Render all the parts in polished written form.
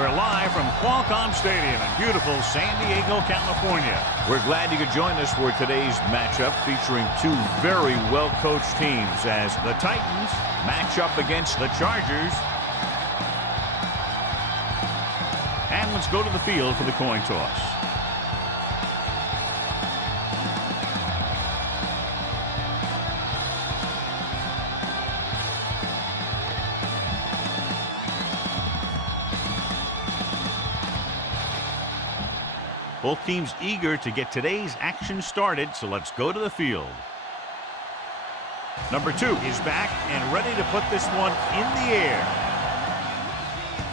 We're live from Qualcomm Stadium in beautiful San Diego, California. We're glad you could join us for today's matchup featuring two very well-coached teams as the Titans match up against the Chargers. And let's go to the field for the coin toss. Both teams eager to get today's action started, so let's go to the field. Number 2 is back and ready to put this one in the air.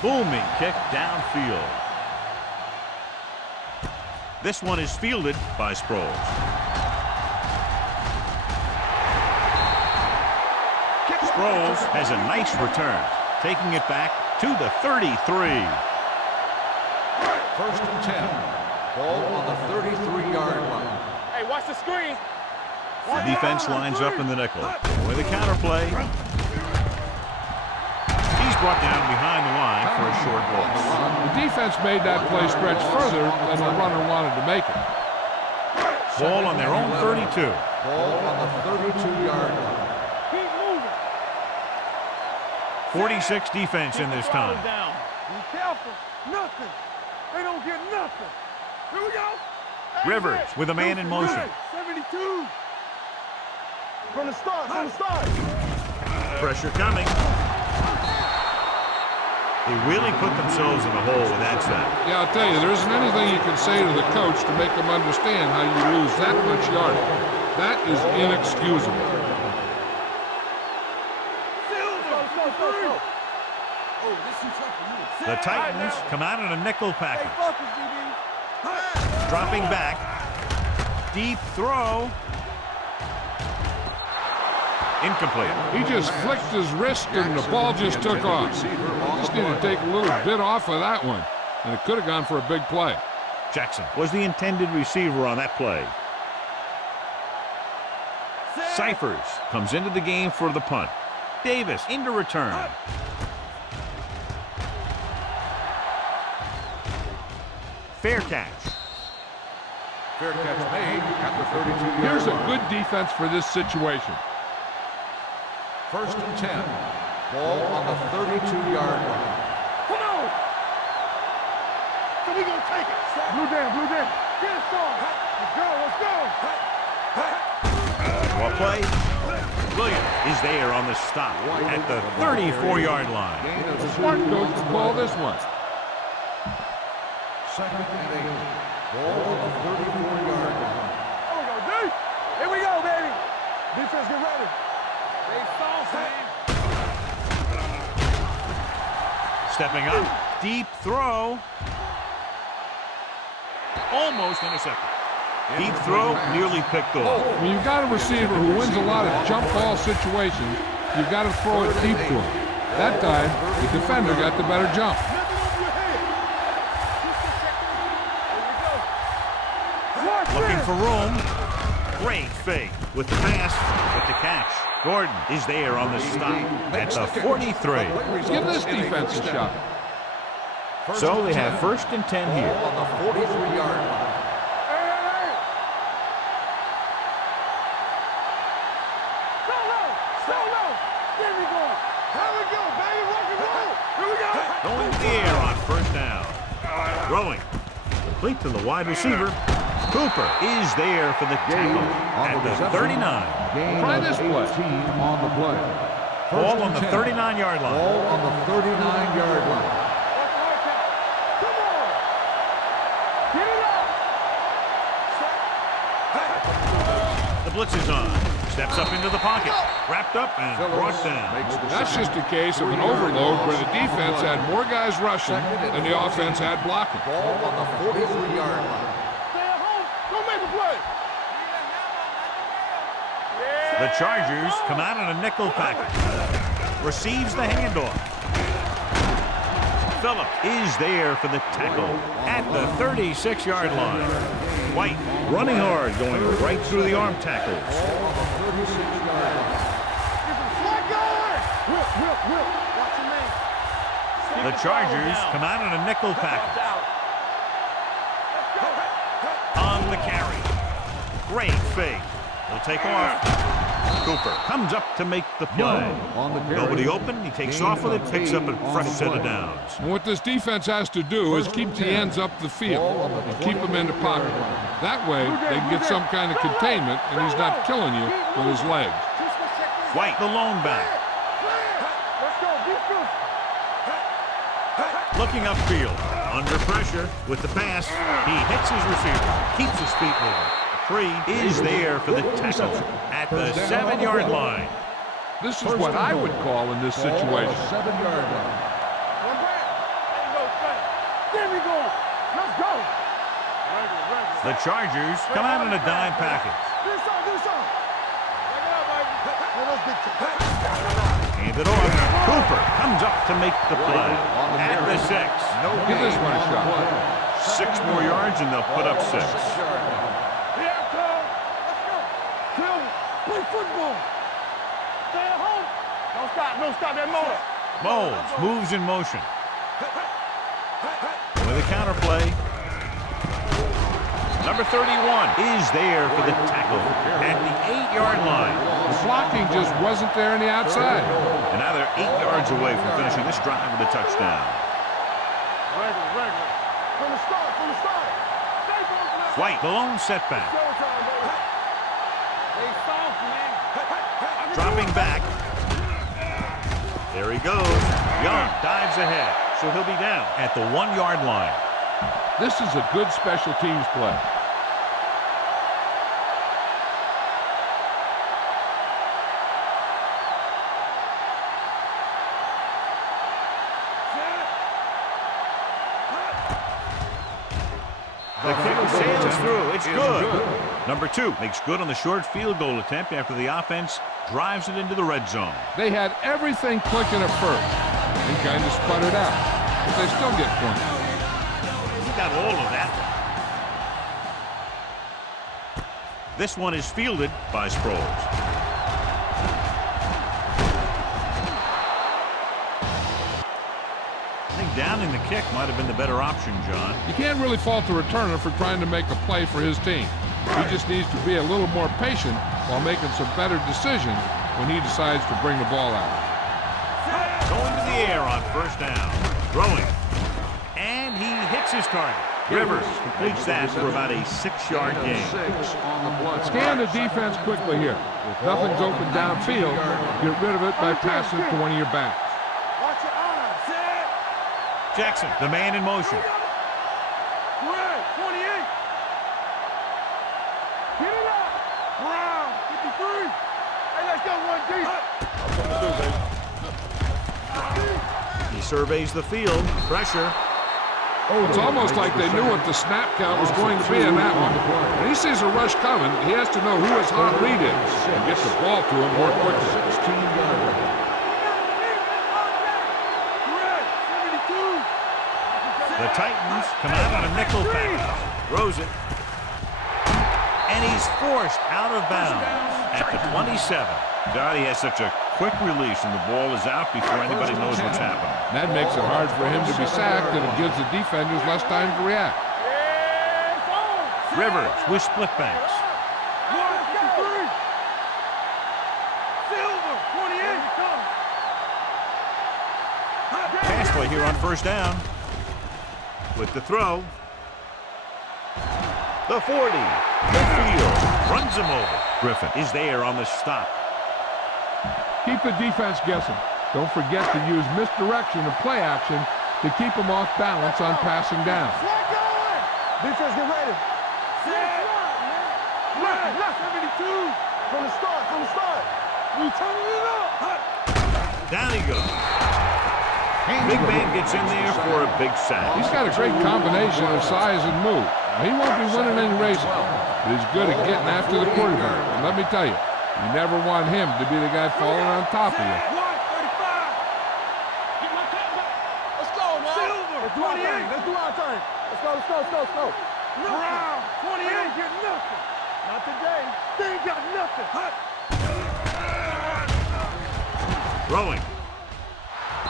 Booming kick downfield. This one is fielded by Sproles. Sproles has a nice return, taking it back to the 33. First and 10. Ball on the 33-yard line. Hey, watch the screen. The defense lines up in the nickel. With a counter play. He's brought down behind the line for a short loss. The defense made that play stretch further than the runner wanted to make it. Ball on their own 32. Ball on the 32-yard line. Keep moving. 46 defense in this time. Be careful. Nothing. They don't get nothing. Here we go. Rivers with a man in motion. 72. From the start, Pressure coming. They really put themselves in the hole with that set. Yeah, I'll tell you, there isn't anything you can say to the coach to make them understand how you lose that much yardage. That is inexcusable. The Titans come out in a nickel package. Dropping back. Deep throw. Incomplete. He just flicked his wrist and the ball just took off. Just needed to take a little bit off of that one, and it could have gone for a big play. Jackson was the intended receiver on that play. Cyphers comes into the game for the punt. Davis into return. Fair catch. Fair catch made at the 32-yard line. Here's a good defense for this situation. First and 10. Ball on the 32-yard line. Come on. So we gonna take it. Blue down. Get us on. Let's go. What play? Williams is there on the stop at the 34-yard line. Smart coach to call this one. Second and 8. Ball on the 34-yard line. Here we go, D. Here we go, baby. Defense, get ready. They sauce, man. Stepping up. Deep throw. Almost intercepted. Deep throw nearly picked off. When you've got a receiver who wins a lot of jump ball situations, you've got to throw it deep to him. That time, the defender got the better jump. Looking for room. Great fake with the pass, but the catch. Gordon is there on the stop at the 43. Give this defense a shot. So they have first and 10 here. On the 43-yard line. Going to the air on first down. Throwing. Complete to the wide receiver. Cooper is there for the tackle at the 39. Try this play. On the play. Ball on the 39-yard line. Ball on the 39-yard line. The blitz is on. Steps up into the pocket. Wrapped up and brought down. That's just a case of an overload where the defense had more guys rushing and the offense had blocking. Ball on the 43-yard line. The Chargers come out in a nickel package. Receives the handoff. Phillips is there for the tackle at the 36-yard line. White running hard, going right through the arm tackles. The Chargers come out in a nickel package. On the carry. Great fake. He'll take off. Cooper comes up to make the play. Nobody open. He takes off with it, picks up a fresh set of downs. And what this defense has to do is keep the ends up the field and keep them in the pocket. That way, they can get some kind of containment, and he's not killing you with his legs. White, the lone back. Looking upfield. Under pressure with the pass. He hits his receiver. Keeps his feet moving. Free is there for the tackle at the 7-yard line. This is what I would call in this situation. 7-yard line. There we go. Let's go. The Chargers come out in a dime package. Hand it off. Cooper comes up to make the play at the 6. Give this one a shot. 6 more yards and they'll put up 6. Play football. Stay at home. Don't stop that motor. Moles moves in motion. With a counterplay. Number 31 is there for the tackle at the 8-yard line. The blocking just wasn't there on the outside. And now they're 8 yards away from finishing this drive with a touchdown. Regular. From the start. White, the lone setback. They soft, man. Dropping back. There he goes. Young dives ahead, so he'll be down at the 1-yard line. This is a good special teams play. The kick sails through. It's good. Number 2 makes good on the short field goal attempt after the offense drives it into the red zone. They had everything clicking at first and kind of sputtered out, but they still get points. He got all of that. This one is fielded by Sproles. I think downing the kick might have been the better option, John. You can't really fault the returner for trying to make a play for his team. He just needs to be a little more patient while making some better decisions when he decides to bring the ball out. Going to the air on first down. Throwing. And he hits his target. Rivers completes that for about a 6-yard gain. Scan the defense quickly here. If nothing's open downfield, get rid of it by passing it to one of your backs. Watch your eyes. Jackson, the man in motion. 28. Get it up. Brown, 53. Hey, let's go one deep. He surveys the field. Pressure. It's almost like they knew what the snap count was going to be in that one. When he sees a rush coming, he has to know who his hot read is and get the ball to him more quickly. 16-yard line. The Titans come out on a nickel package. Throws it. And he's forced out of bounds at the 27. God, he has such a quick release and the ball is out before anybody knows what's happening. That makes it hard for him to be sacked, and it gives the defenders less time to react. Rivers with split backs. Pass play here on first down. With the throw. The 40. Midfield. Runs him over. Griffin is there on the stop. Keep the defense guessing. Don't forget to use misdirection and play action to keep them off balance on passing down. Defense, get ready. Left, 72. From the start. We turn it up. Down he goes. Big man gets in there for a big sack. He's got a great combination of size and move. He won't be winning any races, but he's good at getting after the quarterback. And let me tell you, you never want him to be the guy falling on top of you. Let's go, man. Let's do our thing. Let's go. Brown, 28. They ain't get nothing. Not today. They ain't got nothing. Throwing.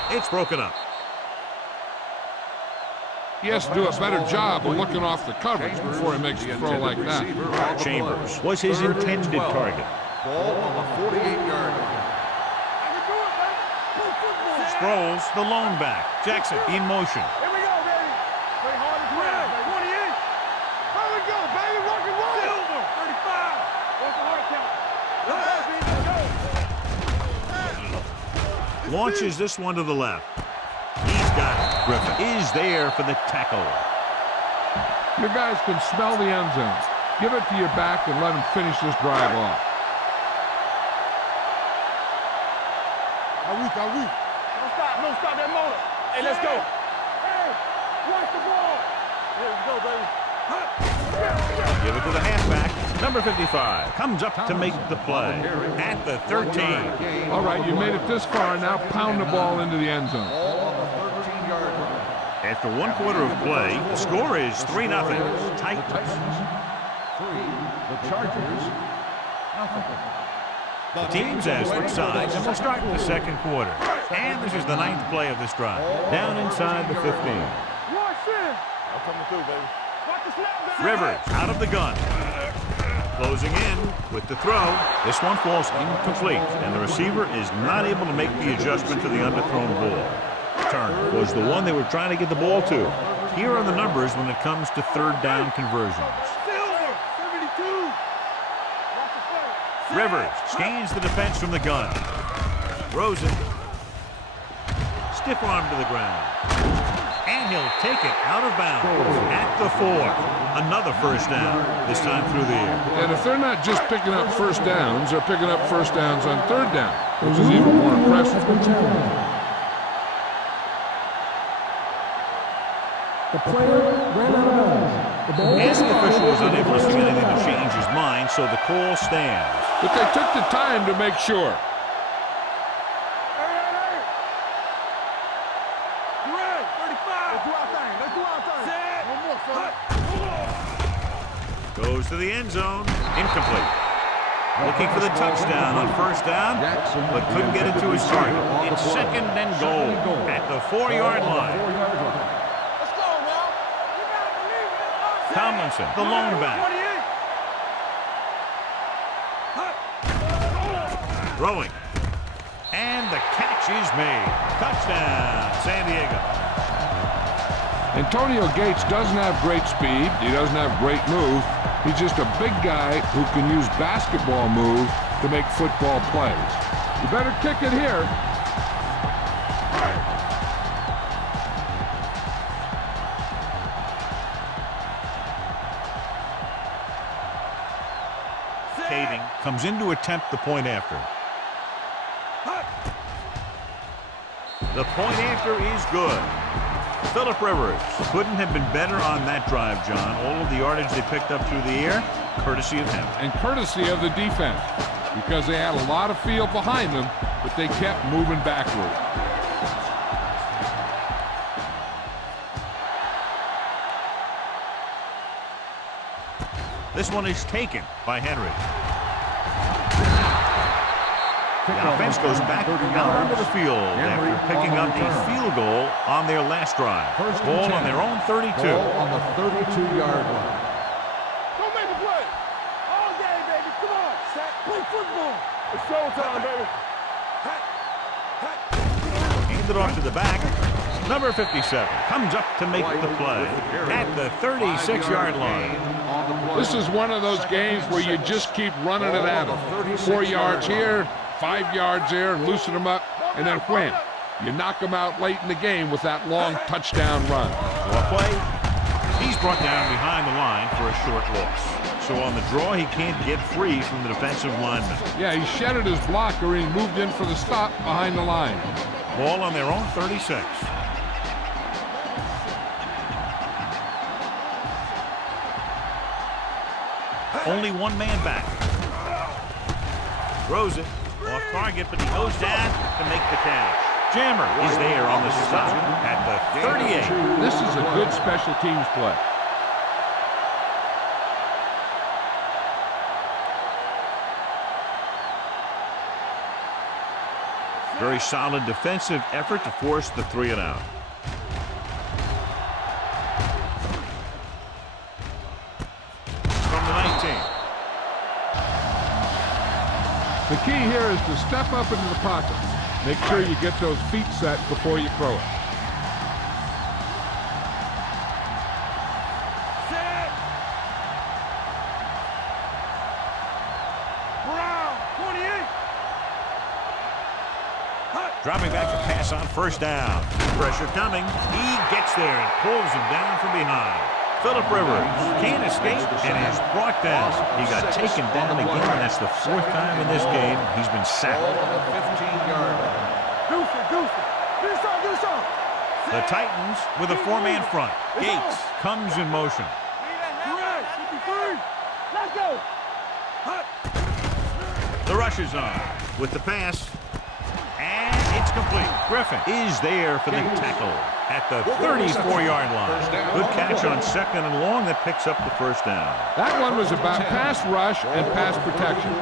It's broken up. He has to do a better job of looking off the coverage before he makes a throw like that. Chambers was his intended target. Ball on the 48-yard line. Sproles, the lone back. Jackson in motion. Here we go, baby. Play hard and fast, baby. 28. Here we go, baby. Rock and roll. Silver. 35. What's the hard count? Let's go. Launches this one to the left. He's got it. Griffin is there for the tackle. Your guys can smell the end zone. Give it to your back and let him finish this drive off. Don't stop that motor. Hey, let's go. Hey, watch the ball. Here we go, baby. Give it to the halfback. Number 55 comes up to make the play at the 13. All right, you made it this far. Now pound the ball into the end zone. Ball on the 13-yard line. After 1 quarter of play, the score is 3-0. Titans. 3. The Chargers, nothing. The teams have switched sides, and we'll start the second quarter. And this is the 9th play of this drive. Down inside the 15. Watch this. I'm coming through, baby. Watch the snap back. Rivers out of the gun. Closing in with the throw. This one falls incomplete, and the receiver is not able to make the adjustment to the underthrown ball. Turner was the one they were trying to get the ball to. Here are the numbers when it comes to third down conversions. Silver. 72. Watch the play. Rivers scans the defense from the gun. Rosen. Stiff arm to the ground. And he'll take it out of bounds at the 4. Another first down, this time through the air. And if they're not just picking up first downs, they're picking up first downs on third down, which is even more impressive. The player ran out of bounds. The ball And the official was unable to see anything to change his mind, so the call stands. But they took the time to make sure. Goes to the end zone. Incomplete. Looking for the touchdown on first down, but couldn't get it to his target. It's second and goal at the 4-yard line. Let's go now. You gotta believe it. Tomlinson, the lone back. 28. Throwing. And the catch is made. Touchdown, San Diego. Antonio Gates doesn't have great speed. He doesn't have great move. He's just a big guy who can use basketball moves to make football plays. You better kick it here. Kading comes in to attempt the point after. The point after is good. Phillip Rivers couldn't have been better on that drive, John. All of the yardage they picked up through the air, courtesy of him. And courtesy of the defense, because they had a lot of field behind them, but they kept moving backward. This one is taken by Henry. The offense goes back out onto the field after picking up a field goal on their last drive. Ball on their own 32. Ball on the 32-yard line. Don't make a play. All day, baby. Come on. Set. Play football. It's showtime, baby. Handed off to the back. Number 57 comes up to make the play at the 36-yard line. This is one of those games where you just keep running it at them. 4 yards here, 5 yards there, and loosen them up, and then wham. You knock them out late in the game with that long touchdown run. Well, play. He's brought down behind the line for a short loss. So on the draw, he can't get free from the defensive lineman. Yeah, he shedded his blocker and he moved in for the stop behind the line. Ball on their own 36. Only one man back. Throws it. Off target, but he goes down to make the catch. Jammer is there on the stop at the 38. This is a good special teams play. Very solid defensive effort to force the 3-and-out. team. The key here is to step up into the pocket. Make sure you get those feet set before you throw it. Set. Brown, 28. Dropping back to pass on first down. Pressure coming. He gets there and pulls him down from behind. Phillip Rivers can't escape and is brought down. He got taken down again, and that's the 4th time in this game he's been sacked. Ball on the 15-yard line. The Titans with a 4-man front. Gates comes in motion. Let's go. The rush is on with the pass. And it's complete. Griffin is there for the tackle at the 34-yard line. Good catch on 2nd and long that picks up the first down. That one was about pass rush and pass protection.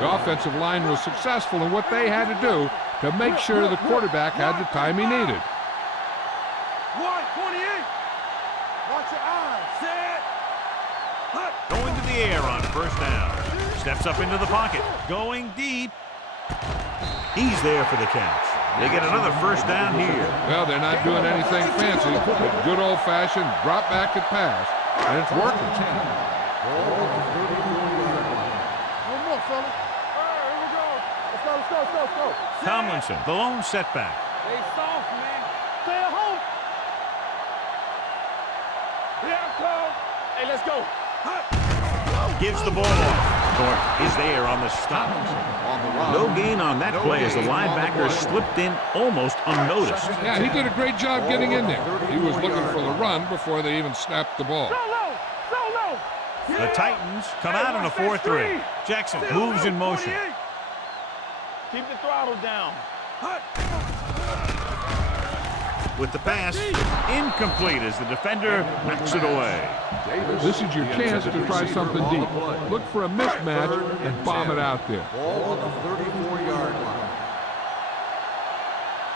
The offensive line was successful in what they had to do to make sure the quarterback had the time he needed. 128. Watch your eyes. Set. Going to the air on first down. Steps up into the pocket. Going deep. He's there for the catch. They get another first down here. Well, they're not doing anything fancy, but good old-fashioned drop back and pass, and it's working. One more, fella. Here we go. Let's go. Tomlinson, the lone setback. Stay soft, man. Stay at home. Here I come. Hey, let's go. Gives the ball off. Thornton is there on the stop. No gain on that play as the linebacker slipped in almost unnoticed. Yeah, he did a great job getting in there. He was looking for the run before they even snapped the ball. Solo. The Titans come out on a 4-3. Jackson moves in motion. Keep the throttle down. With the pass, incomplete as the defender knocks it away. This is your chance to try something deep. Look for a mismatch and bomb it out there. Ball on the 34-yard line.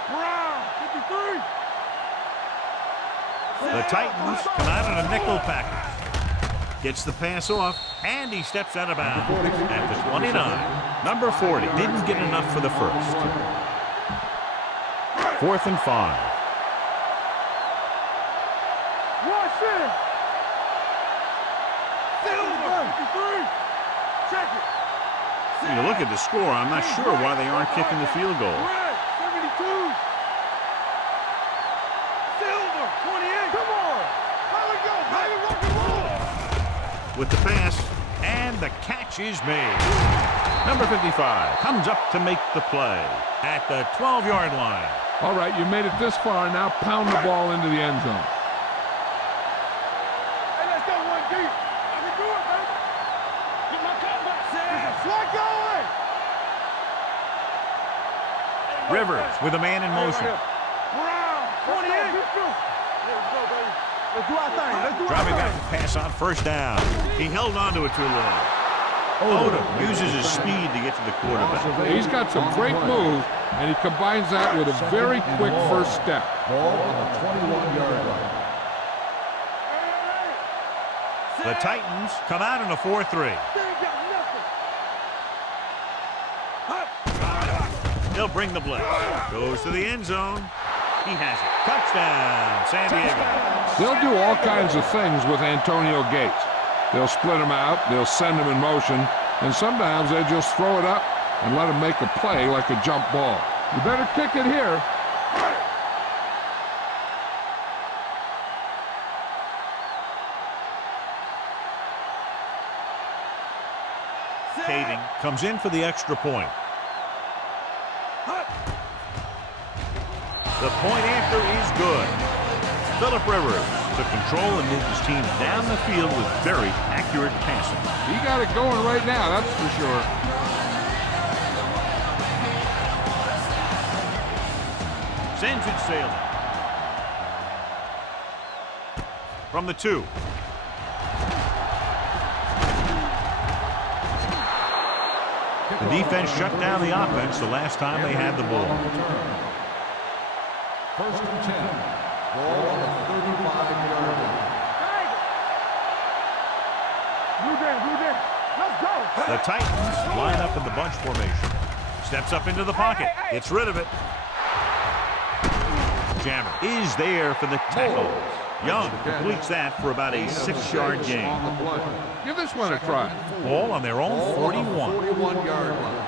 Brown, 53. The Titans come out on a nickel package. Gets the pass off, and he steps out of bounds at the 29. Number 40 didn't get enough for the first. 4th and 5. Watch it. Silver, 53. Check it. You look at the score, I'm not sure why they aren't kicking the field goal. Red, 72. Silver, 28. Come on. How we go, baby? Rock and roll. With the pass, and the catch is made. Number 55 comes up to make the play at the 12-yard line. All right, you made it this far. Now pound the ball into the end zone. Hey, let's go one deep. I can do it, baby. Get my comeback. Slide going. Rivers with a man in motion. Brown, 28. Let's go, baby. Let's do our thing. Driving back to pass on first down. He held on to it too long. Odom uses his speed to get to the quarterback. He's got some great moves, and he combines that with a very quick first step. Ball on the 21-yard line. The Titans come out in a 4-3. They'll bring the blitz. Goes to the end zone. He has it. Touchdown, San Diego. They'll do all kinds of things with Antonio Gates. They'll split him out, they'll send him in motion, and sometimes they just throw it up and let him make a play like a jump ball. You better kick it here. Kading comes in for the extra point. The point after is good. Phillip Rivers took control and moved his team down the field with very accurate passing. He got it going right now, that's for sure. Sends it sailing. From the 2. The defense shut down the offense the last time they had the ball. 1st and 10. Ball on the 35-yard line. Blue down. The Titans line up in the bunch formation. Steps up into the pocket. Gets rid of it. Jammer is there for the tackle. Young completes that for about a 6-yard gain. Give this one a try. Ball on their own 41. 41-yard line.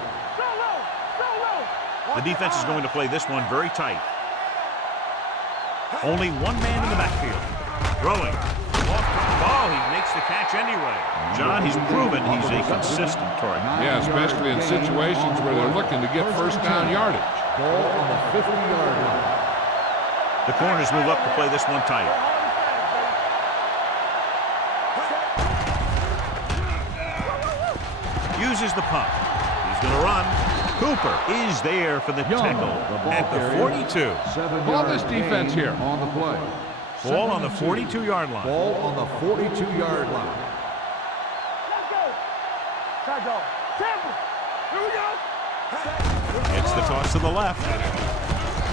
The defense is going to play this one very tight. Only one man in the backfield. Throwing. Oh, he makes the catch anyway. John, he's proven he's a consistent target. Yeah, especially in situations where they're looking to get first down yardage. Ball on the 50-yard line. The corners move up to play this one tight. Uses the punt. He's going to run. Cooper is there for the tackle at the 42. Ball this defense here. On the play. Ball on the 42-yard line. Ball on the 42-yard line. Here we go. It's the toss to the left.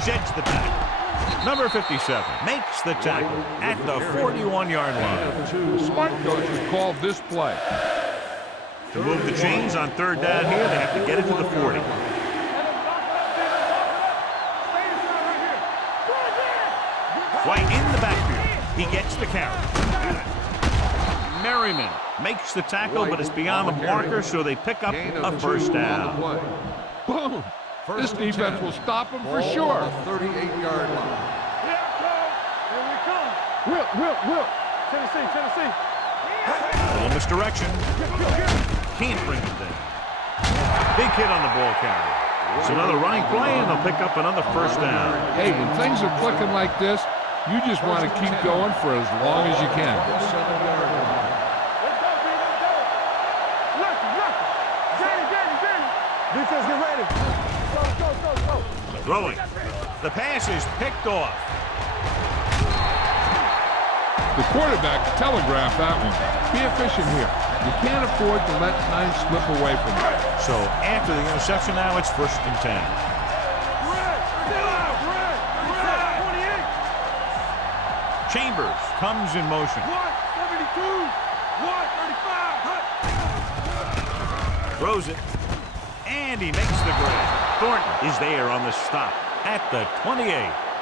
Sheds the tackle. Number 57 makes the tackle at the 41-yard line. Smart coaches called this play. To move the chains on third down here, they have to get it to the 40. White in the backfield. He gets the carry. Merriman makes the tackle, but it's beyond the marker, so they pick up a first down. Boom. This defense will stop him for sure. 38-yard line. Here we come. Will. Tennessee. Little misdirection. Can't bring it down. Big hit on the ball carrier. It's another running play, and they'll pick up another first down. Hey, when things are clicking like this, you just want to keep going for as long as you can. 7-yard line. Let's go. Danny. Defense, get ready. Go. Throwing. The pass is picked off. The quarterback telegraphed that one. Be efficient here. You can't afford to let time slip away from you. So after the interception now, it's 1st and 10. Chambers comes in motion. 172, 135. Throws it. And he makes the grab. Thornton is there on the stop at the 28.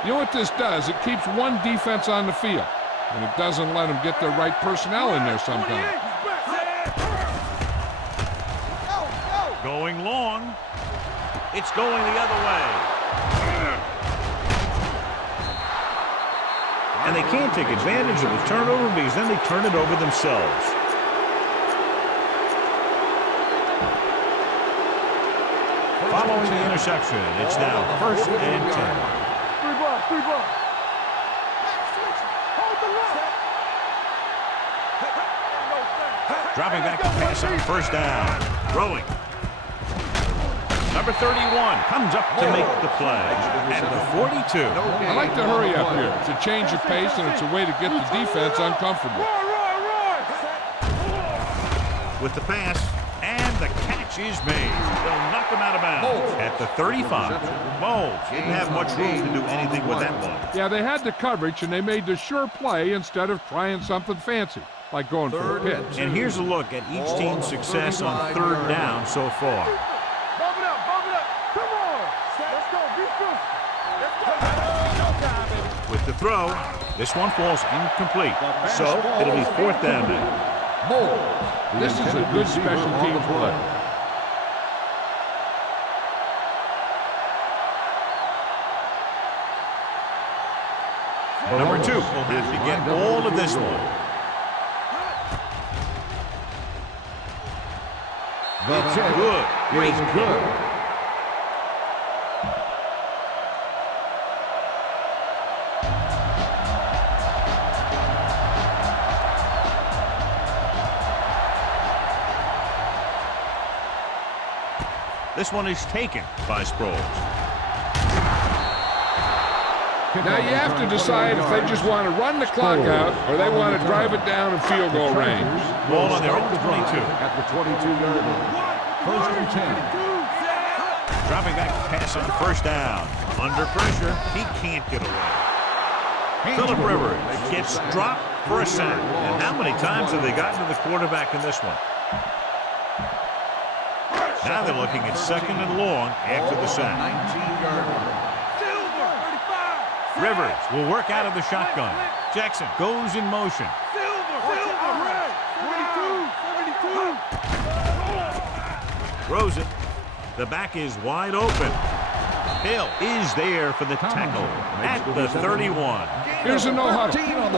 You know what this does? It keeps one defense on the field, and it doesn't let them get the right personnel in there sometimes. Going long. It's going the other way. And they can't take advantage of the turnover because then they turn it over themselves. Following the interception, it's now 1st and 10. Three ball. Hold the line. Dropping back to pass on 1st down. Throwing. Number 31 comes up to make the play at the 42. I like to hurry up here. It's a change of pace, and it's a way to get the defense uncomfortable. With the pass, and the catch is made. They'll knock him out of bounds at the 35. Bowles didn't have much room to do anything with that ball. Yeah, they had the coverage, and they made the sure play instead of trying something fancy, like going for a pitch. And here's a look at each team's success on 3rd down so far. Bump it up. Come on. Let's go. Be With the throw, this one falls incomplete. So it'll be 4th down now. This is a good special teams play. Number 2 has to get all of this one. It's good. Great good. This one is taken by Sproles. Now you have to decide if they just want to run the clock out or they want to drive it down in field goal range. Ball on their own 22. At the 22-yard line. 1st and 10. Dropping back to pass on 1st down. Under pressure, he can't get away. Phillip Rivers gets dropped for a sack. And how many times have they gotten to the quarterback in this one? Now they're looking at 2nd and long after the sack. 19-yard line. Rivers will work out of the shotgun. Jackson goes in motion. Throws it. The back is wide open. Hill is there for the tackle at the 31. Here's a no-huddle.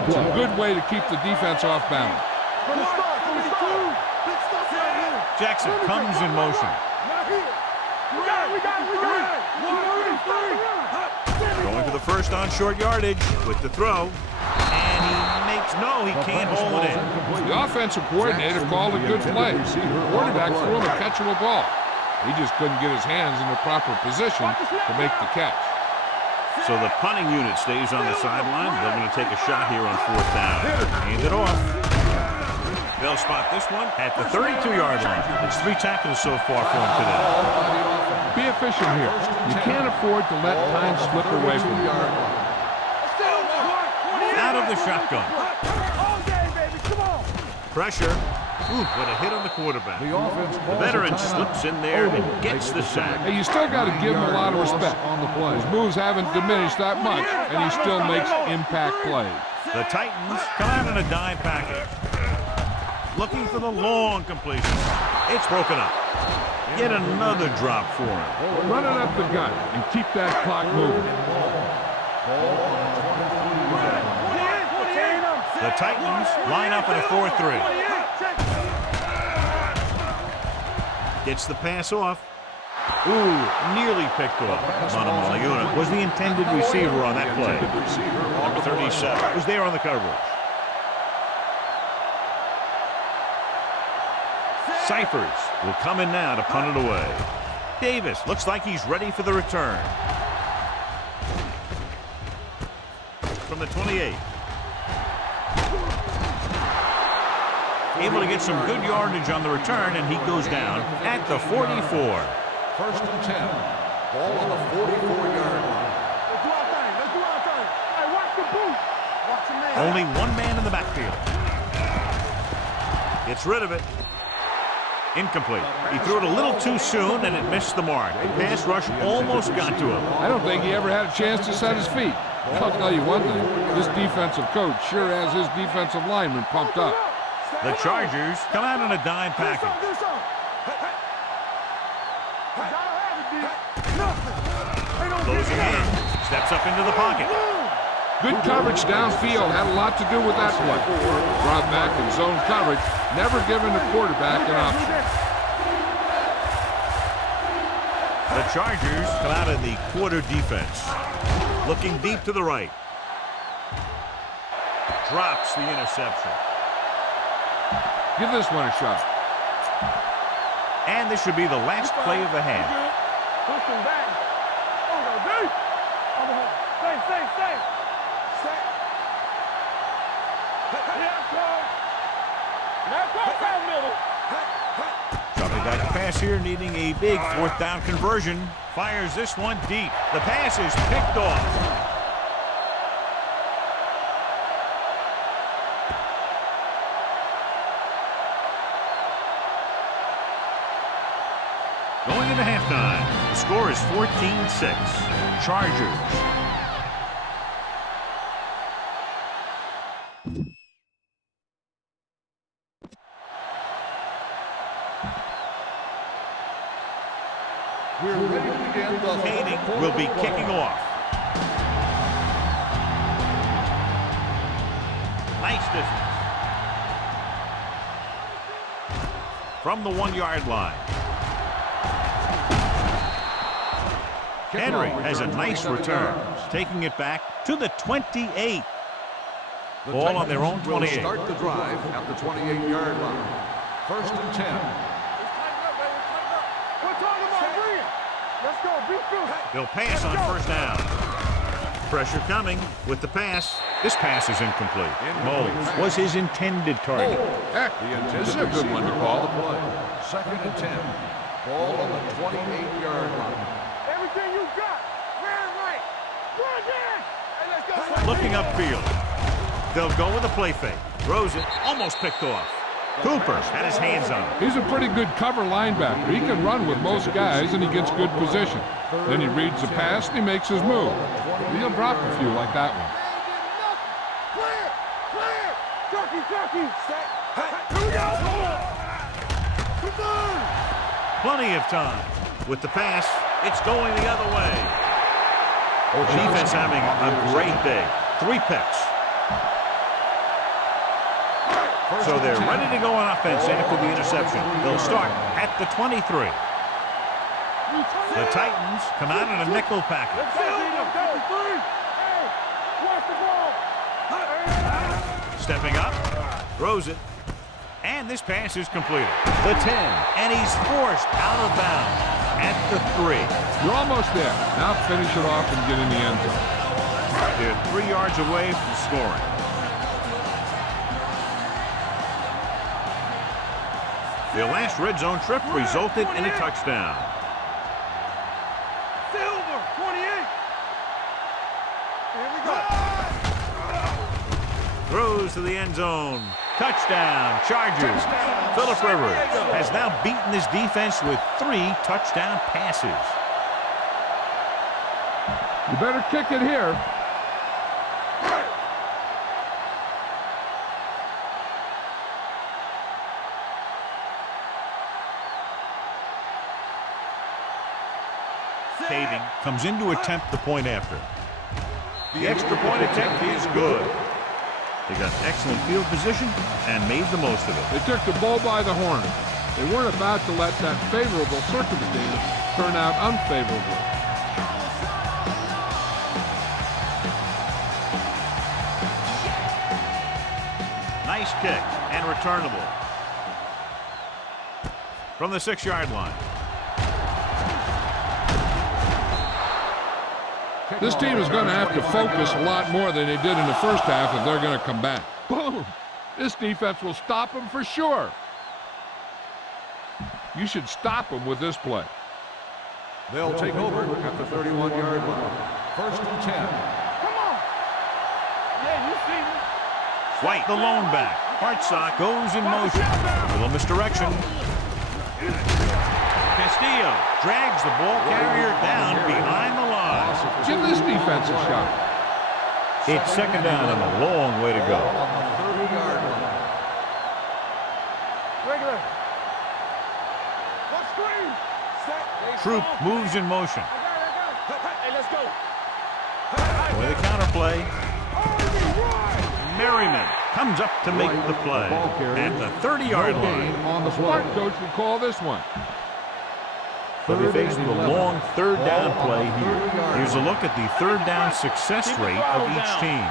It's a good way to keep the defense off balance. Jackson comes in motion. Going for the first on short yardage with the throw. And he makes no, he can't hold it in. The offensive coordinator called a good play. The quarterback threw him a catchable ball. He just couldn't get his hands in the proper position to make the catch. So the punting unit stays on the sideline. They're going to take a shot here on 4th down. Hand it off. They'll spot this one at the 32-yard line. It's 3 tackles so far for him today. Be efficient here. You can't afford to let time slip away from you. Out of the shotgun. Pressure. Ooh, what a hit on the quarterback. The veteran slips in there and gets the sack. Hey, you still got to give him a lot of respect. His moves haven't diminished that much, and he still makes impact plays. The Titans come out in a dime package. Looking for the long completion. It's broken up. Yet another drop for him. Run it up the gut and keep that clock moving. The Titans line up in a 4-3. Gets the pass off. Ooh, nearly picked off. Montemalayuna was the intended receiver on that play. Number 37 was there on the coverage. Cyphers will come in now to punt it away. Davis looks like he's ready for the return. From the 28. Able to get some good yardage on the return, and he goes down at the 44. 1st and 10. Ball on the 44-yard line. Only one man in the backfield. Gets rid of it. Incomplete. He threw it a little too soon, and it missed the mark. The pass rush almost got to him. I don't think he ever had a chance to set his feet. I'll tell you one thing. This defensive coach sure has his defensive lineman pumped up. The Chargers come out in a dime package. Closing in. Steps up into the pocket. Good coverage downfield had a lot to do with that play. Drop back in zone coverage, never giving the quarterback an option. The Chargers come out in the quarter defense. Looking deep to the right. Drops the interception. Give this one a shot. And this should be the last play of the half. Dropping back to pass here, needing a big 4th down conversion. Fires this one deep. The pass is picked off. Going into halftime, the score is 14-6. Chargers. We're ready to begin the Koenig will be kicking off. Nice distance. From the 1-yard line. Henry has a nice return, taking it back to the 28. Ball on their own 28. Start the drive at the 28-yard line. 1st and 10. They'll pass on 1st down. Pressure coming with the pass. This pass is incomplete. Moles was his intended target. This is a good one to call. 2nd and 10. Ball on the 28-yard line. Everything you got. Ran right. Run again. Hey, let's go. Looking upfield. They'll go with a play fake. Throws it. Almost picked off. Cooper had his hands on him. He's a pretty good cover linebacker. He can run with most guys, and he gets good position. Then he reads the pass, and he makes his move. He'll drop a few like that one. Plenty of time. With the pass, it's going the other way. Defense having a great day. 3 picks. So they're ready to go on offense after the interception. They'll start at the 23. The Titans come out in a nickel package. Stepping up, throws it, and this pass is completed. The 10, and he's forced out of bounds at the 3. You're almost there. Now finish it off and get in the end zone. They're 3 yards away from scoring. Their last red zone trip resulted in a touchdown. Silver, 28. Here we go. Throws to the end zone. Touchdown, Chargers. Phillip Rivers has now beaten this defense with 3 touchdown passes. You better kick it here. Caving comes in to attempt the point after. The extra point attempt is good. They got excellent field position and made the most of it. They took the bull by the horn. They weren't about to let that favorable circumstance turn out unfavorable. Nice kick and returnable. From the 6-yard line. This team is going to have to focus a lot more than they did in the first half if they're going to come back. Boom! This defense will stop them for sure. You should stop them with this play. They'll take over at the 31-yard line. 1st and 10. Come on. Yeah, you see me. White, the lone back. Hartsock goes in motion. A little misdirection. Castillo drags the ball carrier down behind the line. Give this defense a shot. It's 2nd down and a long way to go. On the 30-yard line. Regular. What screen? Set. Troop moves in motion. I got it. Hey, let's go. With a counterplay. Merriman comes up to make the play at the 30-yard line. On the Smart play. coach will call this one. They'll be faced with a long 3rd down play here. Here's a look at the 3rd down success rate of each team.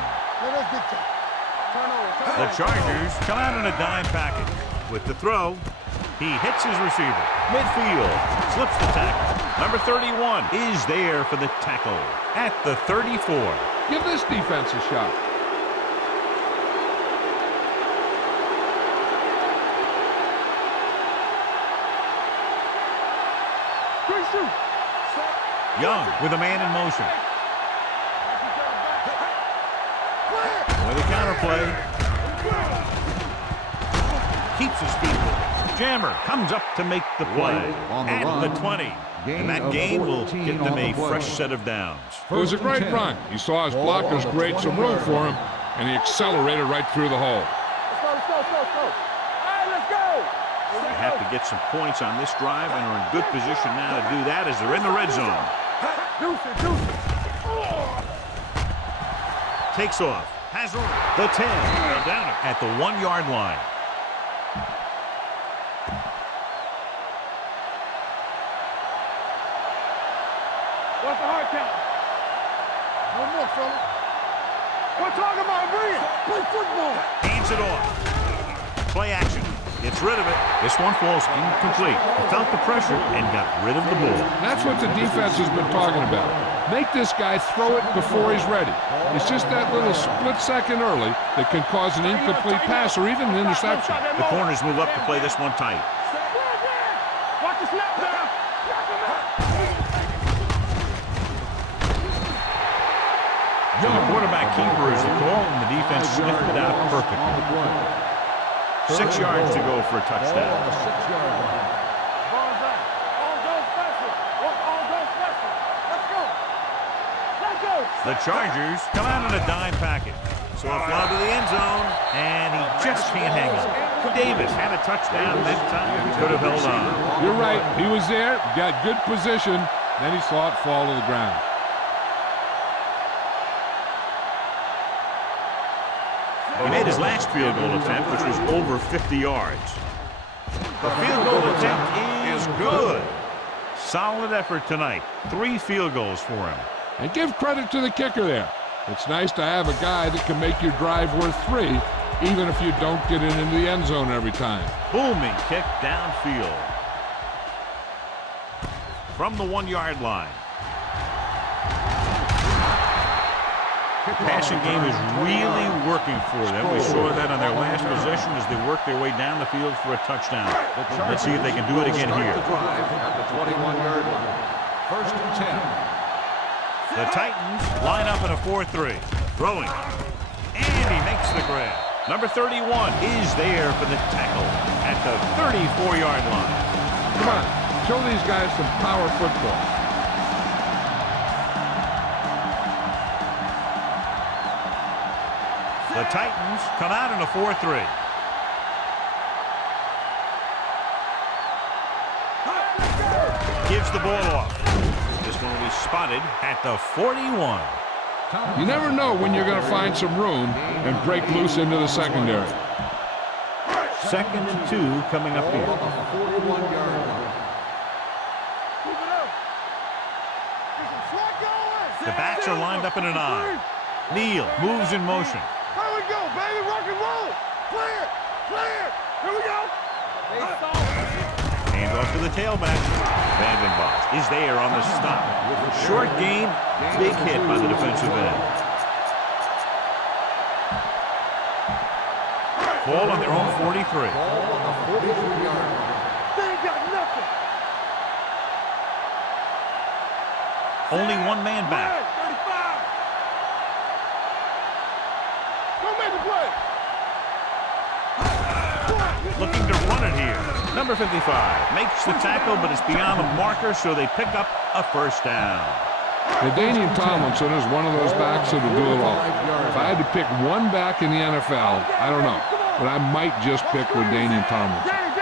The Chargers come out in a dime package. With the throw, he hits his receiver. Midfield, slips the tackle. Number 31 is there for the tackle at the 34. Give this defense a shot. Young with a man in motion. With a counterplay. Keeps his feet moving. Jammer comes up to make the play at the 20. And that gain will get them a fresh set of downs. It was a great run. He saw his blockers create some room for him, and he accelerated right through the hole. Let's go, let's go, let's go, let's go. All right, let's go. They have to get some points on this drive and are in good position now to do that as they're in the red zone. Takes off. Has room. The 10. They're down at the 1-yard line. What's the hard count? No more, fella. We're talking about bring it. Play football. Hands it off. Play action. Gets rid of it. This one falls incomplete. He felt the pressure and got rid of the ball. That's what the defense has been talking about. Make this guy throw it before he's ready. It's just that little split second early that can cause an incomplete pass or even an interception. The corners move up to play this one tight. Watch the snap down. So the quarterback keeper is the call, and the defense sniffed it out perfectly. 6 yards to go for a Ball on touchdown. the 6-yard line. Ball's out. All go special. All go special. Let's go. Let's go. The Chargers come out in a dime package. So a fly to the end zone, and he just can't hang on. Davis had a touchdown that time. He could have held on. You're right. He was there, got good position, then he saw it fall to the ground. He made his last field goal attempt, which was over 50 yards. The field goal attempt is good. Solid effort tonight. 3 field goals for him. And give credit to the kicker there. It's nice to have a guy that can make your drive worth 3, even if you don't get it into the end zone every time. Booming kick downfield. From the 1-yard line. Passing game is really working for them. We saw that on their last possession as they worked their way down the field for a touchdown. Let's see if they can do it again here. The drive at the 21-yard line. First and 10. The Titans line up in a 4-3. Throwing. And he makes the grab. Number 31 is there for the tackle at the 34-yard line. Come on, show these guys some power football. The Titans come out in a 4-3. Gives the ball off. This one will be spotted at the 41. You never know when you're going to find some room and break loose into the secondary. 2nd and 2 coming up Ball here. on the 41-yard line. Keep it up. The backs are lined up in an I. Neal moves in motion. Here we go, baby. Rock and roll. Clear. Clear. Here we go. Hand off to the tailback. Vanden Bosch is there on the stop. Short gain, big hit by the defensive end. Ball on their own 43. Ball on the 43-yard line. They ain't got nothing. Only one man back. 35. Go make the play. Looking to run it here. Number 55 makes the tackle, but it's beyond the marker, so they pick up a first down. Daniel Tomlinson is one of those backs that'll do it all. If I had to pick one back in the NFL, I don't know, but I might just pick with Daniel Tomlinson. Danny.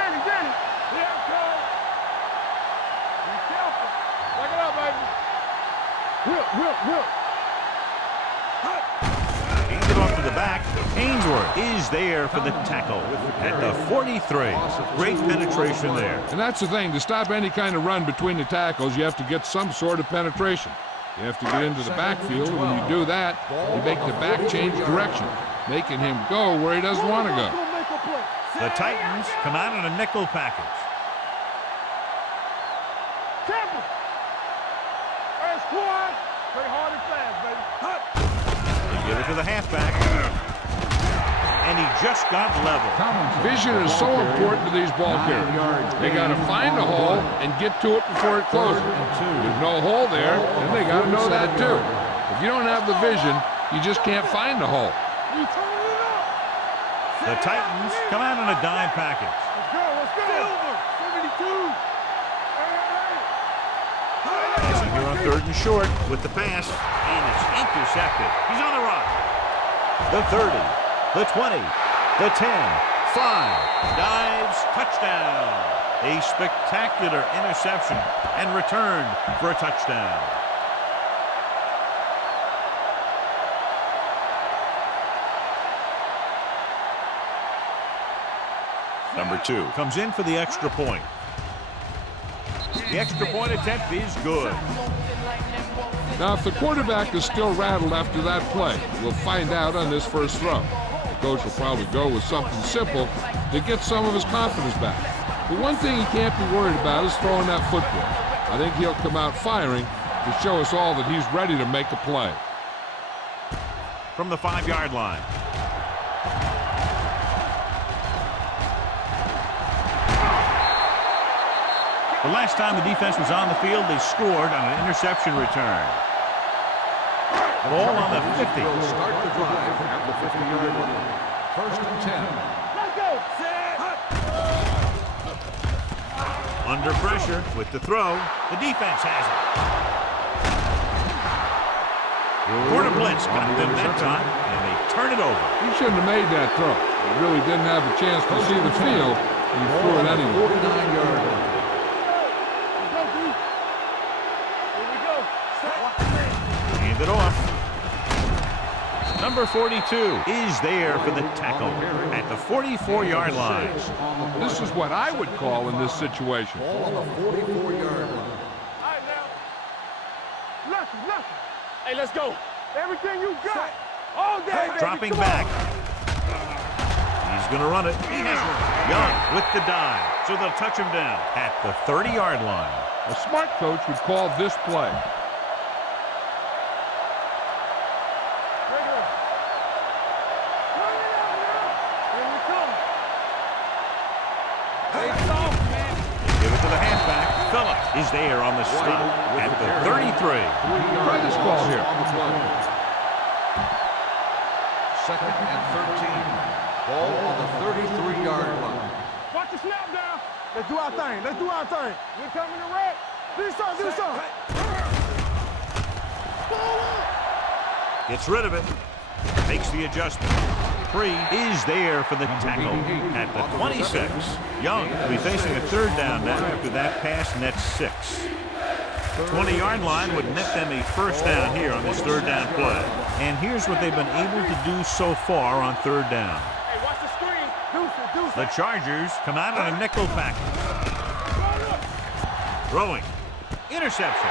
Yeah, coach. Be careful. Back it up, baby. Whip. Hands it off to the back. Ainsworth is there for the tackle at the 43. Great penetration there. And that's the thing, to stop any kind of run between the tackles, you have to get some sort of penetration. You have to get into the backfield, and when you do that, you make the back change direction, making him go where he doesn't want to go. The Titans come out in a nickel package. Temple. Hey, squad. Play hard and fast, baby. They give it to the halfback. And he just got level. Vision is so important to these ball carriers. They got to find a hole and get to it before it closes. There's no hole there, and they got to know that too. If you don't have the vision, you just can't find a hole. You turning it up. The Titans come out in a dime package. Let's go. Silver. 72. Here on 3rd and short with the pass, and it's intercepted. He's on the run. The 30, the 20, the 10, 5, dives, touchdown. A spectacular interception and return for a touchdown. Number 2 comes in for the extra point. The extra point attempt is good. Now, if the quarterback is still rattled after that play, we'll find out on this first throw. The coach will probably go with something simple to get some of his confidence back. The one thing he can't be worried about is throwing that football. I think he'll come out firing to show us all that he's ready to make a play. From the 5-yard line. The last time the defense was on the field, they scored on an interception return. Ball on the 50. Will start the drive at the 50-yard line. First and 10. Let's go. Under pressure with the throw. The defense has it. Corner blitz got them that time, and they turn it over. He shouldn't have made that throw. He really didn't have a chance to see the field. He threw it anyway. 49-yard line. Hand it off. Number 42 is there for the tackle at the 44-yard line. This is what I would call in this situation. Ball on the 44-yard line. All right, now. Nothing. Hey, let's go. Everything you got. All day, baby. Dropping Come back. on. He's going to run it. He has it. Young with the dive. So they'll touch him down at the 30-yard line. A smart coach would call this play. Is there on the stop at the 33. Try this call here. Second and 13. Ball on the 33-yard line. Watch the snap down. Let's do our thing. We're coming to red. Do something. Ball up. Gets rid of it. Makes the adjustment. Free is there for the tackle at the 26. Young will be facing a third down now after that pass, and that's 6. 20-yard line would net them a first down here on this third down play. And here's what they've been able to do so far on third down. Hey, watch the screen. The Chargers come out on a nickel package. Throwing. Interception.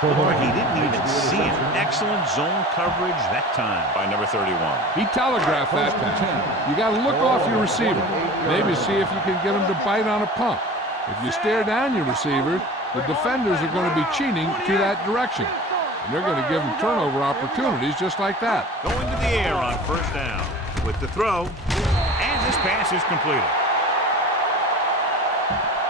Boy, he didn't even see it. Excellent zone coverage that time by number 31. He telegraphed that time. You got to look off your receiver. Maybe see if you can get him to bite on a pump. If you stare down your receiver, the defenders are going to be cheating to that direction. And they're going to give him turnover opportunities just like that. Going to the air on first down with the throw. And this pass is completed.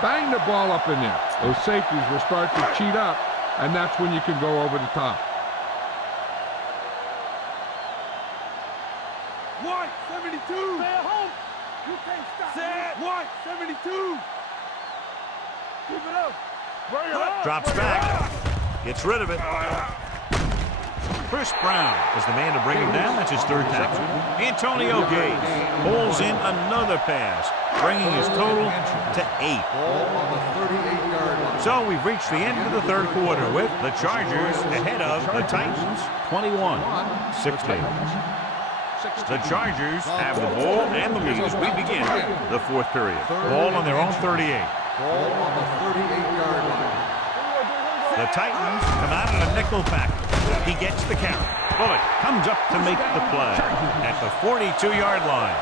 Bang the ball up in there. Those safeties will start to cheat up. And that's when you can go over the top. 172. Stay at home. You can't stop. Set. 172. Keep it up. Bring it up. Drops back. Gets rid of it. Chris Brown is the man to bring him down. That's his third tackle. Antonio Gates pulls in another pass, bringing his total to 8. Ball on the 38-yard line. So we've reached the end of the third quarter with the Chargers ahead of the Titans 21-16. The Chargers have the ball and the lead as we begin the fourth period. Ball on their own 38. Ball on the 38-yard line. The Titans come out in a nickel package. He gets the carry. Bullock comes up to make the play at the 42-yard line.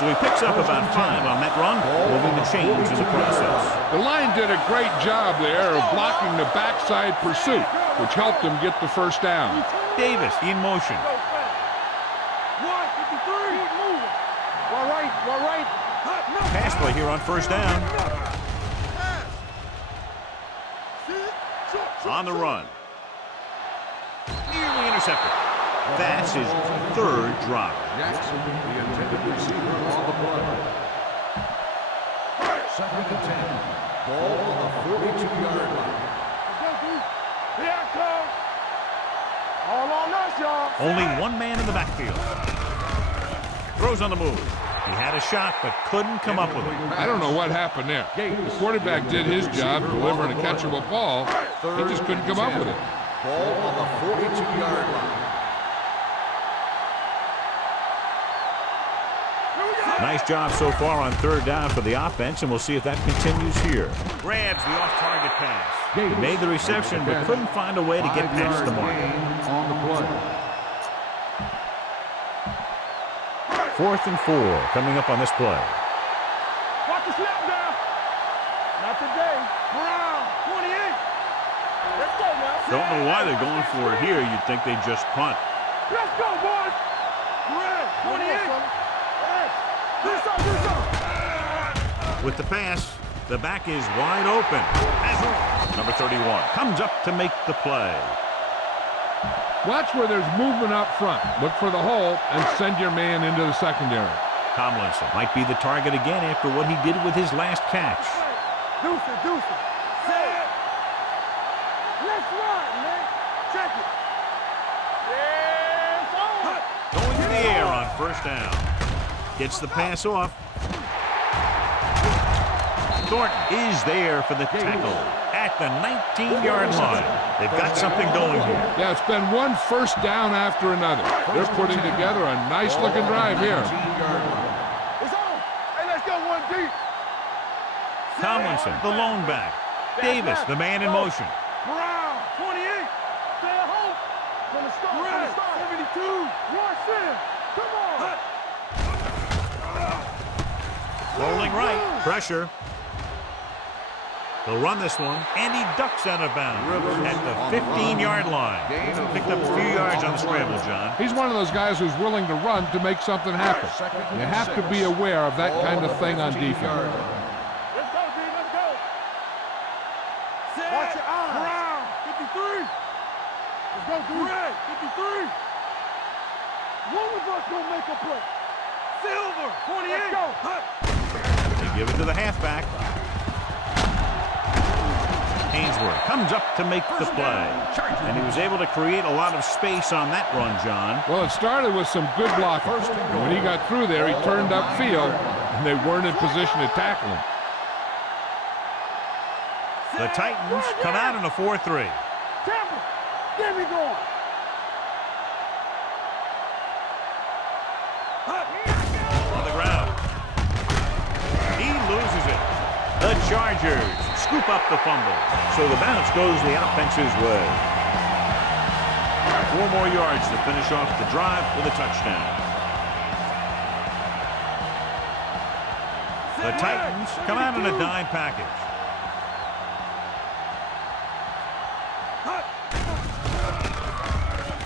So he picks up about 5 on that run, moving the chains in the process. The line did a great job there of blocking the backside pursuit, which helped him get the first down. Davis in motion. 153. Keep moving. One right. Pass play here on first down. On the run. Nearly intercepted. That's his third drop. Jackson, the intended receiver on the play. Second and 10. Ball on the 42-yard line. Here it comes. All on us, y'all. Only one man in the backfield. Throws on the move. He had a shot, but couldn't come up with it. I don't know what happened there. The quarterback did his job delivering a catchable ball. He just couldn't come up with it. Ball on the 42-yard line. Nice job so far on third down for the offense, and we'll see if that continues here. Grabs the off-target pass. He made the reception, but couldn't find a way to get past the mark. On the play. 4th and 4 coming up on this play. Watch the snap down. Not today. Brown, 28. Let's go now. Don't know why they're going for it here. You'd think they'd just punt. Let's go, boys. Red, 28. Do something. With the pass, the back is wide open. Number 31 comes up to make the play. Watch where there's movement up front. Look for the hole and send your man into the secondary. Tomlinson might be the target again after what he did with his last catch. Deuce it, deuce it. Set. Let's run, man. Check it. Yeah, it's on. Going in the air on first down. Gets the pass off. Thornton is there for the tackle at the 19-yard line. They've got something going here. Yeah, it's been one first down after another. They're putting together a nice-looking drive here. It's on. Hey, let's go one deep. Tomlinson, the lone back. Davis, the man in motion. Brown, 28. Stay at home. From the start, 72. Rush in. Come on. Rolling right. Pressure. They'll run this one, and he ducks out of bounds at the 15-yard line. Picked up a few yards on the scramble, John. He's one of those guys who's willing to run to make something happen. You have to be aware of that kind of thing on defense. Let's go, D. Let's go. Watch your eyes. Brown, 53. Let's go, D. Red, 53. One of us gonna make a play. Silver, 28. Let's go. They give it to the halfback. Ainsworth comes up to make the play. And he was able to create a lot of space on that run, John. Well, it started with some good blocking. And when he got through there, he turned upfield, and they weren't in position to tackle him. The Titans come out in a 4-3. Tampa, get me going. On the ground. He loses it. The Chargers scoop up the fumble. So the bounce goes the offense's way. 4 more yards to finish off the drive with a touchdown. The Titans come out in a dime package.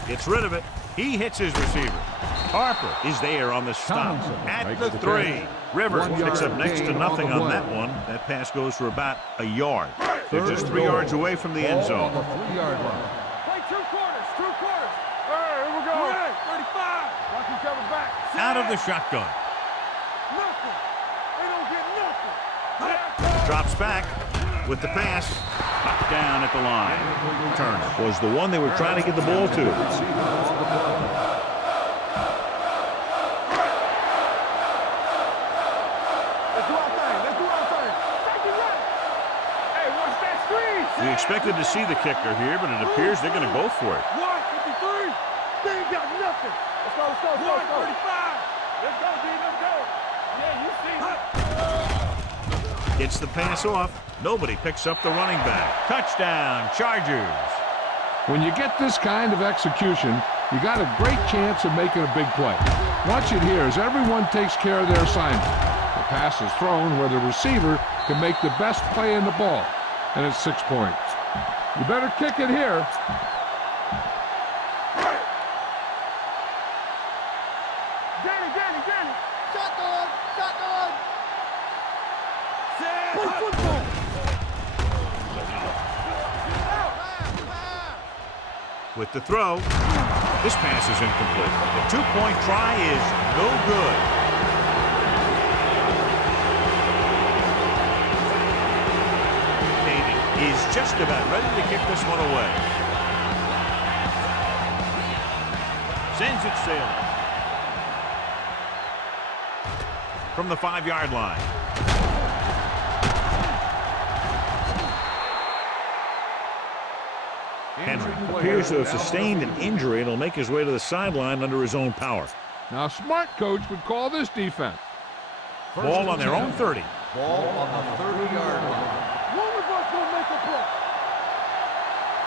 Gets rid of it. He hits his receiver. Harper is there on the stop at the 3. Rivers picks up next to nothing on that one. That pass goes for about a yard. They're just 3 yards away from the end zone. Play 2 quarters, 2 quarters. All right, here we go. 35. Watch each other back. Out of the shotgun. Nothing. They don't get nothing. Drops back with the pass. Knocked down at the line. Turner was the one they were trying to get the ball to. We expected to see the kicker here, but it appears they're going to go for it. 153. They ain't got nothing. Let's go, let's go, let's go. 135. Let's go, D, let's go. Yeah, you see it. Gets the pass off. Nobody picks up the running back. Touchdown, Chargers. When you get this kind of execution, you got a great chance of making a big play. Watch it here as everyone takes care of their assignment. The pass is thrown where the receiver can make the best play in the ball. And it's 6 points. You better kick it here. Danny. Shotgun. Play football. With the throw, this pass is incomplete. The 2-point try is no good. Is just about ready to kick this one away. Sends it sailing. From the 5-yard line. Henry appears to have sustained an injury and will make his way to the sideline under his own power. Now, a smart coach would call this defense. Ball on their own 30. Ball on the 30-yard line. One of us will make a play.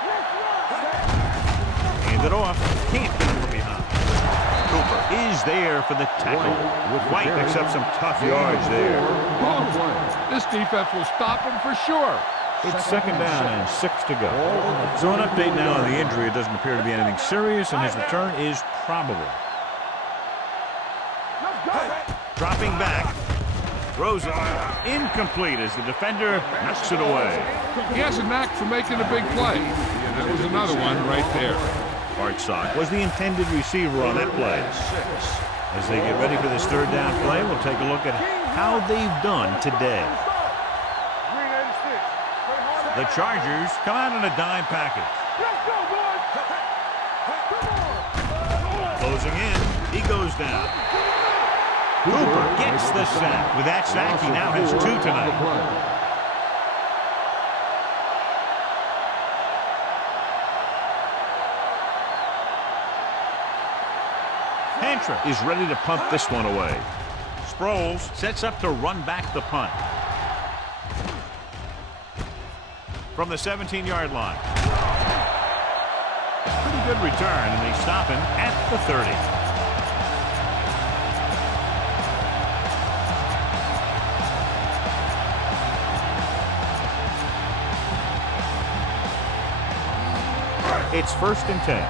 Let's run. Hand it off. Can't get it from behind. Cooper is there for the tackle. White picks up some tough yards there. This defense will stop him for sure. It's 2nd down and 6 to go. So an update now on the injury. It doesn't appear to be anything serious, and his return is probable. Dropping back. Throws it. Incomplete as the defender knocks it away. He has a knack for making a big play. And that was another one right there. Hartsock was the intended receiver on that play. As they get ready for this third down play, we'll take a look at how they've done today. The Chargers come out in a dime package. Closing in, he goes down. Cooper gets the sack. With that sack, he now has 2 tonight. Hantra is ready to punt this one away. Sproles sets up to run back the punt. From the 17-yard line. Pretty good return, and they stop him at the 30. It's 1st and 10.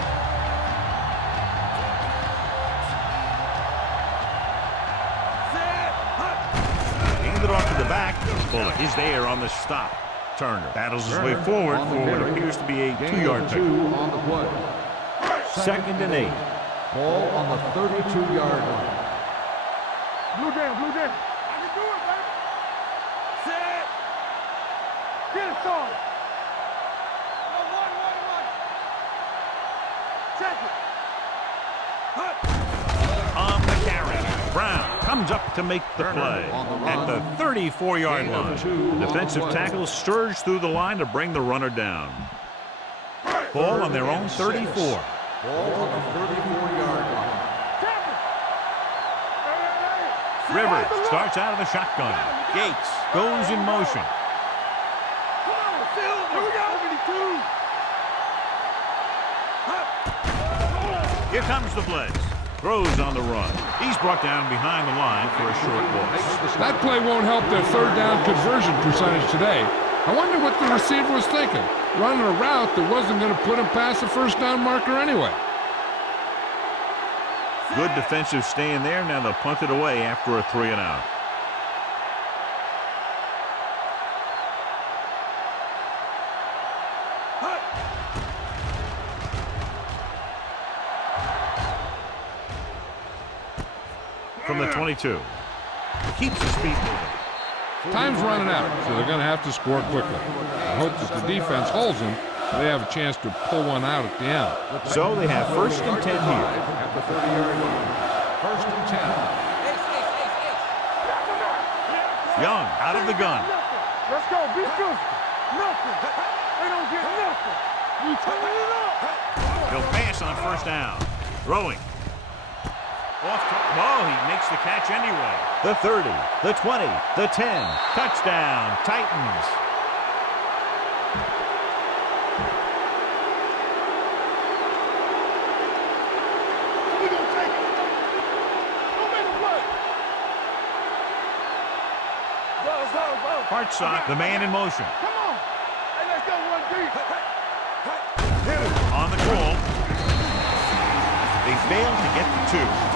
Hand it off to the back. Bullock is there on the stop. Turner battles his way forward for what appears to be a 2-yard pick. On the play. 2nd and 8. Ball on the 32-yard line. Blue jam, blue jam. I can do it, baby. Set. Get it started. Check it. On the carry. Brown comes up to make the play at the 34-yard line. The defensive tackle surged through the line to bring the runner down. Ball on their own 34. Ball on the 34-yard line. Rivers starts out of the shotgun. Gates goes in motion. Here comes the blitz. Throws on the run. He's brought down behind the line for a short loss. That play won't help their third down conversion percentage today. I wonder what the receiver was thinking. Running a route that wasn't going to put him past the first down marker anyway. Good defensive stand there. Now they'll punt it away after a 3-and-out. From the 22. Keeps his feet moving. Time's running out, so they're going to have to score quickly. I hope that the defense holds them so they have a chance to pull one out at the end. So they have 1st and 10 here. At the 30-yard line. 1st and 10. Young out of the gun. Let's go. Be physical. Nothing. They don't get nothing. We turn it up. He'll pass on 1st down. Throwing. Oh, he makes the catch anyway. The 30, the 20, the 10. Touchdown, Titans. We gonna take it. Don't make a play. Go. Hartsock, the man in motion. Come on. Hey, let's go one deep. On the call. They fail to get the 2.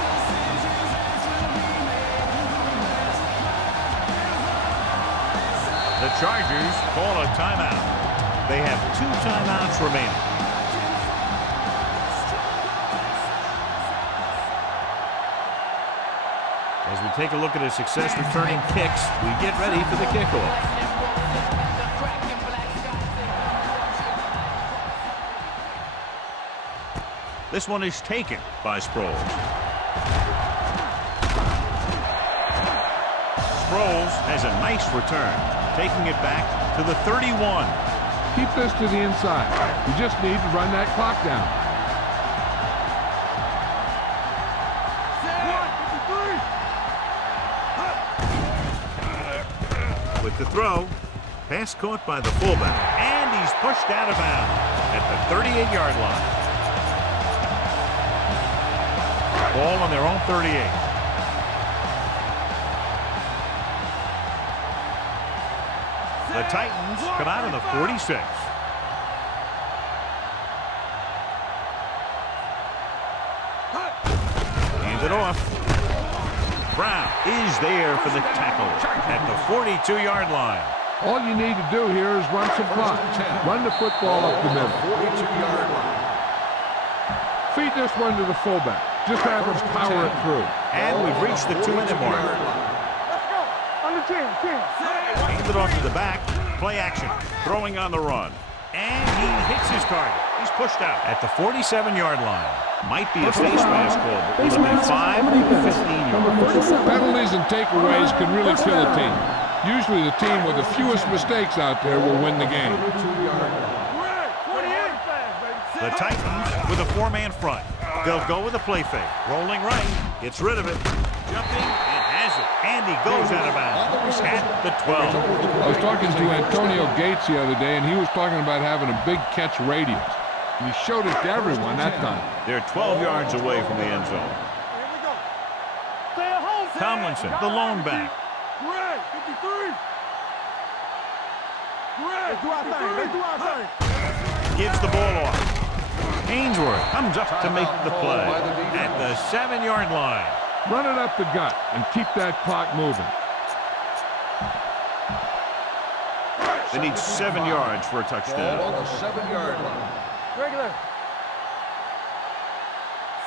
The Chargers call a timeout. They have 2 timeouts remaining. As we take a look at his success returning kicks, we get ready for the kickoff. This one is taken by Sproles. Sproles has a nice return, taking it back to the 31. Keep this to the inside. You just need to run that clock down. With the throw, pass caught by the fullback, and he's pushed out of bounds at the 38-yard line. Ball on their own 38. The Titans come out on the 46. Hand it off. Brown is there for the tackle at the 42-yard line. All you need to do here is run some clock. Run the football up the middle. 42-yard line. Feed this one to the fullback. Just have them power it through. And we've reached the 2-minute mark. Let's go. Under 10. Hand it off to the back. Play action. Throwing on the run. And he hits his target. He's pushed out at the 47-yard line. Might be a face mask call, but will it be 5 or 15 yards? Penalties and takeaways can really kill a team. Usually the team with the fewest mistakes out there will win the game. The Titans with a 4-man front. They'll go with a play fake. Rolling right. Gets rid of it. Jumping and has it. And he goes out of bounds at the 12. I was talking to Antonio Gates the other day, and he was talking about having a big catch radius. And he showed it to everyone that time. They're 12 yards away from the end zone. Here we go. Stay at home. Tomlinson, the lone back. Greg, 53. Greg, let's do our thing. Let's do our thing. Gives the ball off. Ainsworth comes up to make the play at the 7-yard line. Run it up the gut and keep that clock moving. They need 7 yards for a Ball touchdown. on the 7-yard line. Regular.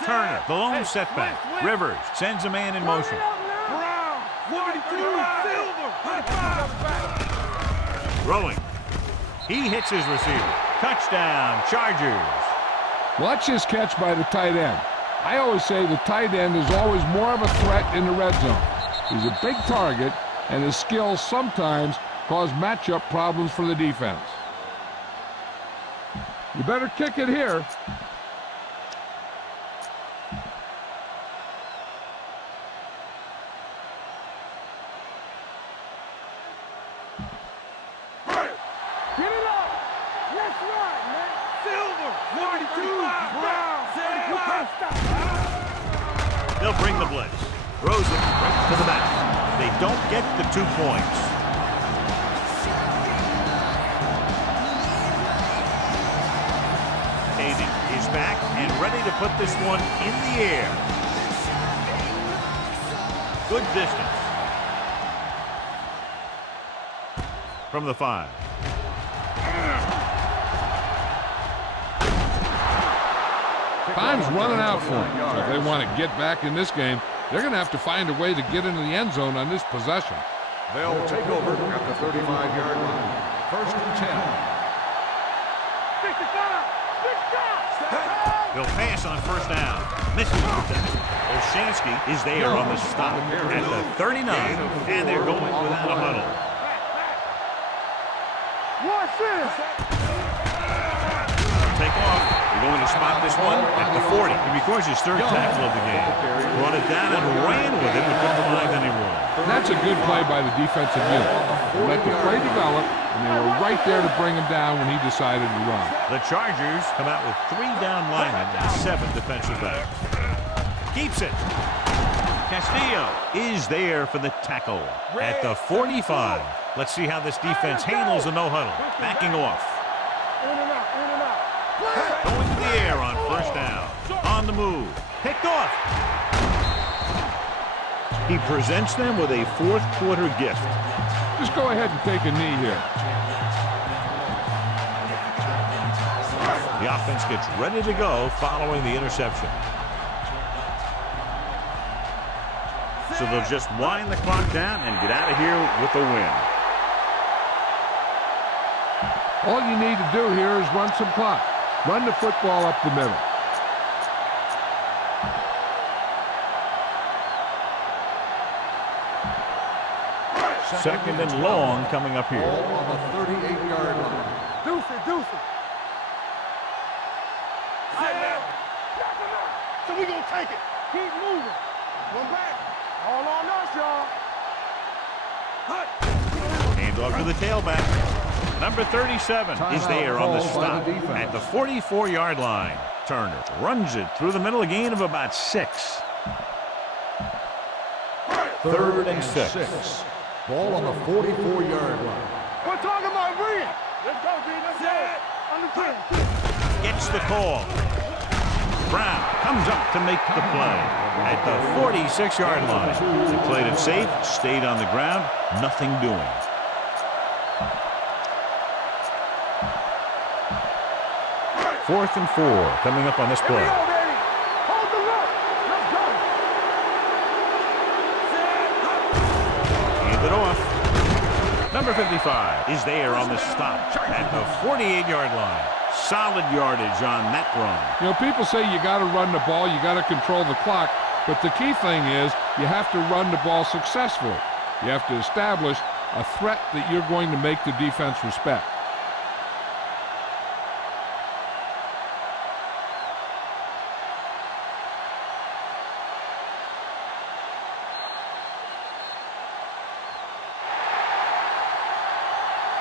Turner, the lone setback. Rivers sends a man in motion. Brown, 42, Silver. Throwing. He hits his receiver. Touchdown, Chargers. Watch this catch by the tight end. I always say the tight end is always more of a threat in the red zone. He's a big target, and his skills sometimes cause matchup problems for the defense. You better kick it here. Get it up. Let's run, man. Silver, 42, Brown, 35. They'll bring the blitz. Throws it right to the back. They don't get the 2 points. Hayden is back and ready to put this one in the air. Good distance. From the 5. Time's running out for them. So if they want to get back in this game, they're going to have to find a way to get into the end zone on this possession. They'll take over at the 35-yard line. First and 10. 65. They'll pass on first down. Misses the tackle. Olshansky is there on the stop at the 39, and they're going without a huddle. Watch this. Take off. They're going to spot this one at the 40. He records his 3rd tackle of the game. Brought it down and ran with it, but didn't find any room. That's a good play by the defensive unit. They let the play develop, and they were right there to bring him down when he decided to run. The Chargers come out with 3 down linemen and 7 defensive backs. Keeps it. Castillo is there for the tackle at the 45. Let's see how this defense handles the no-huddle. Backing off. In and out, in and out. Going to the air on first down. On the move. Picked off. He presents them with a 4th quarter gift. Just go ahead and take a knee here. The offense gets ready to go following the interception. So they'll just wind the clock down and get out of here with a win. All you need to do here is run some clock. Run the football up the middle. Second and long coming up here. Ball on the 38-yard line. Deuce it. So we gonna take it. Keep moving. One back. All on us, y'all. Hand off to the tailback. Number 37 is there on the stop at the 44-yard line. Turner runs it through the middle, a gain of about 6. 3rd and 6. Ball on the 44-yard line. We're talking about Reed. Let's go, D. Let's go. Under 10. Gets the call. Brown comes up to make the play at the 46-yard line. They played it safe, stayed on the ground, nothing doing. Fourth and 4 coming up on this play. Hold the look. it off. Number 55 is there on the stop at the 48-yard line. Solid yardage on that run. You know, people say you got to run the ball, you got to control the clock, but the key thing is you have to run the ball successfully. You have to establish a threat that you're going to make the defense respect.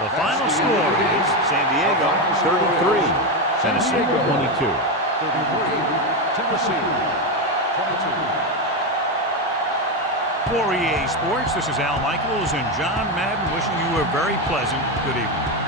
The final score is San Diego 33, Tennessee 22. 33, Tennessee 22. For EA Sports, this is Al Michaels and John Madden wishing you a very pleasant good evening.